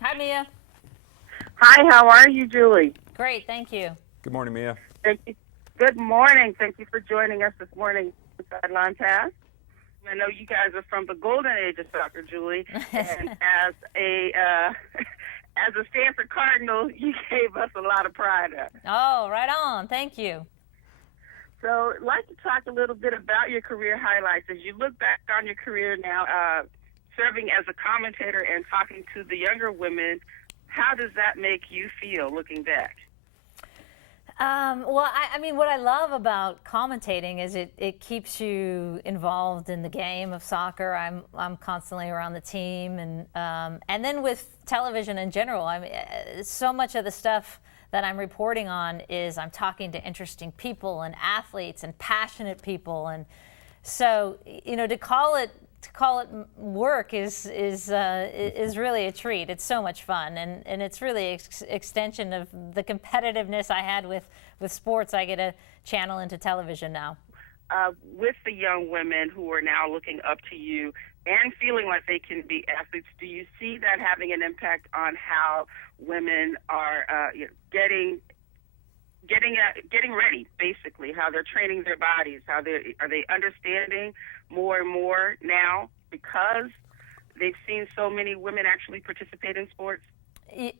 Hi, Mia. Hi, how are you, Julie? Great, thank you. Good morning, Mia. Thank you. Good morning. Thank you for joining us this morning, Sideline Pass. I know you guys are from the golden age of soccer, Julie, and as a as a Stanford Cardinal, you gave us a lot of pride. Oh, right on. Thank you. So I'd like to talk a little bit about your career highlights. As you look back on your career now, serving as a commentator and talking to the younger women, how does that make you feel looking back? Well, I mean, what I love about commentating is it keeps you involved in the game of soccer. I'm constantly around the team, and then with television in general, I mean, so much of the stuff that I'm reporting on is I'm talking to interesting people and athletes and passionate people, and so to call it work is really a treat. It's so much fun, and it's really extension of the competitiveness I had with sports. I get a channel into television now. With the young women who are now looking up to you and feeling like they can be athletes, do you see that having an impact on how women are getting ready, basically, how they're training their bodies, are they understanding more and more now because they've seen so many women actually participate in sports?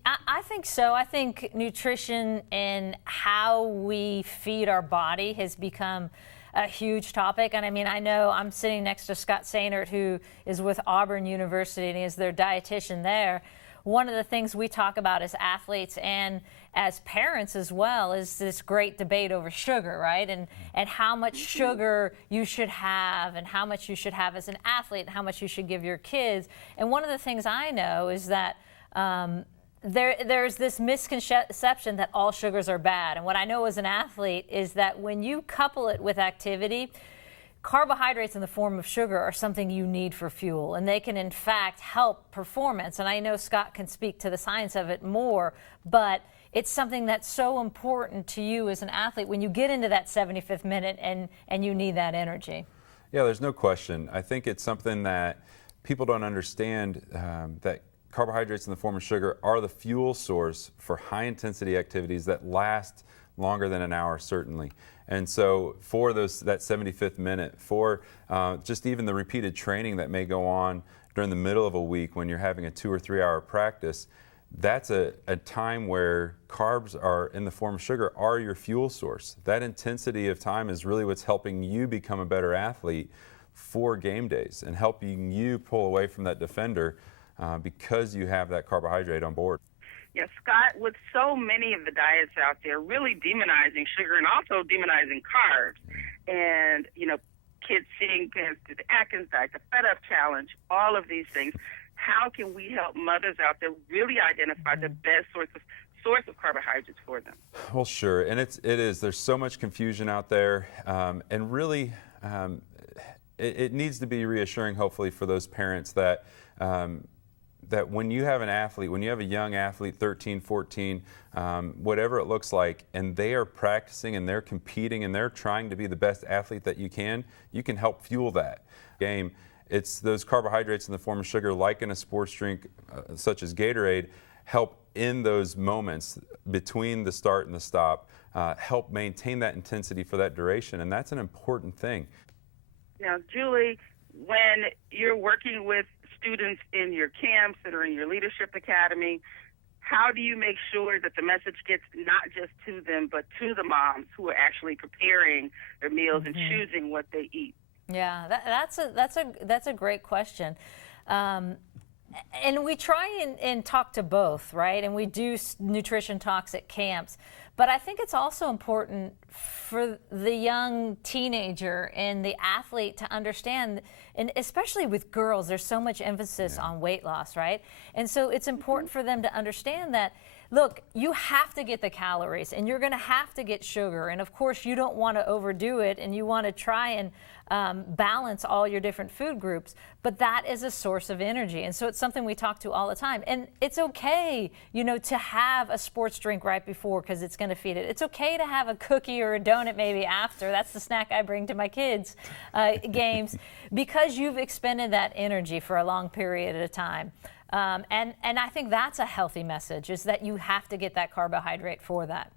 I think so. I think nutrition and how we feed our body has become a huge topic. And I mean, I know I'm sitting next to Scott Sehnert, who is with Auburn University and is their dietitian there. One of the things we talk about as athletes and as parents as well is this great debate over sugar, right? And how much sugar you should have and how much you should have as an athlete and how much you should give your kids. And one of the things I know is that there's this misconception that all sugars are bad. And what I know as an athlete is that when you couple it with activity, carbohydrates in the form of sugar are something you need for fuel, and they can in fact help performance. And I know Scott can speak to the science of it more, but it's something that's so important to you as an athlete when you get into that 75th minute and you need that energy. Yeah, there's no question. I think it's something that people don't understand, that carbohydrates in the form of sugar are the fuel source for high-intensity activities that last longer than an hour, certainly. And so for that 75th minute, for just even the repeated training that may go on during the middle of a week when you're having a 2 or 3 hour practice, that's a time where carbs are in the form of sugar are your fuel source. That intensity of time is really what's helping you become a better athlete for game days and helping you pull away from that defender because you have that carbohydrate on board. Yeah, Scott, with so many of the diets out there really demonizing sugar and also demonizing carbs, and, kids seeing through the Atkins diet, the Fed Up Challenge, all of these things, how can we help mothers out there really identify the best source of carbohydrates for them? Well, sure, and it is. There's so much confusion out there, and really it needs to be reassuring, hopefully, for those parents that that when you have an athlete, when you have a young athlete, 13, 14, whatever it looks like, and they are practicing and they're competing and they're trying to be the best athlete that you can help fuel that game. It's those carbohydrates in the form of sugar, like in a sports drink such as Gatorade, help in those moments between the start and the stop, help maintain that intensity for that duration, and that's an important thing. Now, Julie, when you're working with students in your camps that are in your leadership academy, how do you make sure that the message gets not just to them, but to the moms who are actually preparing their meals and choosing what they eat? Yeah, that's a great question. And we try and talk to both, right? And we do nutrition talks at camps. But I think it's also important for the young teenager and the athlete to understand, and especially with girls, there's so much emphasis on weight loss, right? And so it's important for them to understand that, look, you have to get the calories and you're going to have to get sugar. And of course, you don't want to overdo it and you want to try and balance all your different food groups. But that is a source of energy. And so it's something we talk to all the time. And it's okay, to have a sports drink right before because it's going to feed it. It's okay to have a cookie or a donut maybe after. That's the snack I bring to my kids' games because you've expended that energy for a long period at a time. And I think that's a healthy message, is that you have to get that carbohydrate for that.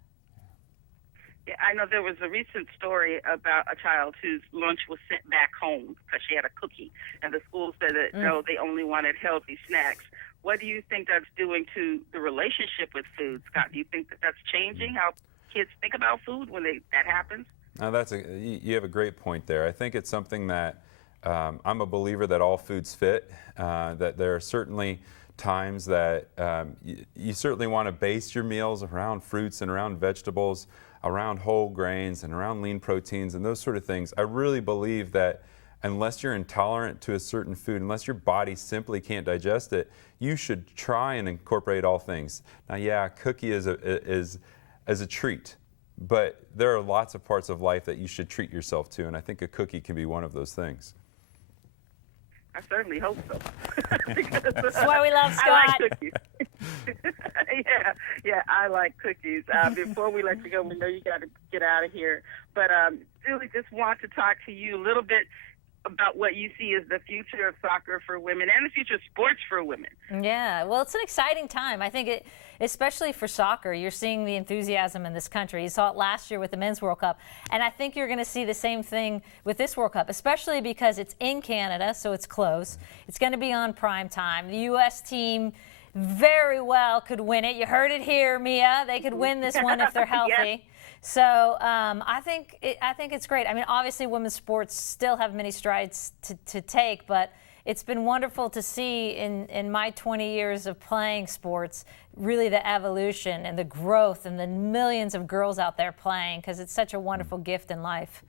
Yeah, I know there was a recent story about a child whose lunch was sent back home because she had a cookie, and the school said that no, they only wanted healthy snacks. What do you think that's doing to the relationship with food, Scott? Do you think that that's changing how kids think about food when that happens? You have a great point there. I think it's something that I'm a believer that all foods fit, that there are certainly times that you certainly want to base your meals around fruits and around vegetables, around whole grains and around lean proteins and those sort of things. I really believe that unless you're intolerant to a certain food, unless your body simply can't digest it, you should try and incorporate all things. Now, yeah, a cookie is a treat, but there are lots of parts of life that you should treat yourself to, and I think a cookie can be one of those things. I certainly hope so. That's why we love Scott. I like cookies. yeah, I like cookies. Before we let you go, we know you got to get out of here, but really just want to talk to you a little bit about what you see as the future of soccer for women and the future of sports for women. Yeah, well, it's an exciting time. I think especially for soccer, you're seeing the enthusiasm in this country. You saw it last year with the Men's World Cup, and I think you're going to see the same thing with this World Cup, especially because it's in Canada, so it's close. It's going to be on prime time. The U.S. team very well could win it. You heard it here, Mia. They could win this one if they're healthy. Yes. So I think it's great. I mean, obviously, women's sports still have many strides to take, but it's been wonderful to see in my 20 years of playing sports, really the evolution and the growth and the millions of girls out there playing, because it's such a wonderful gift in life.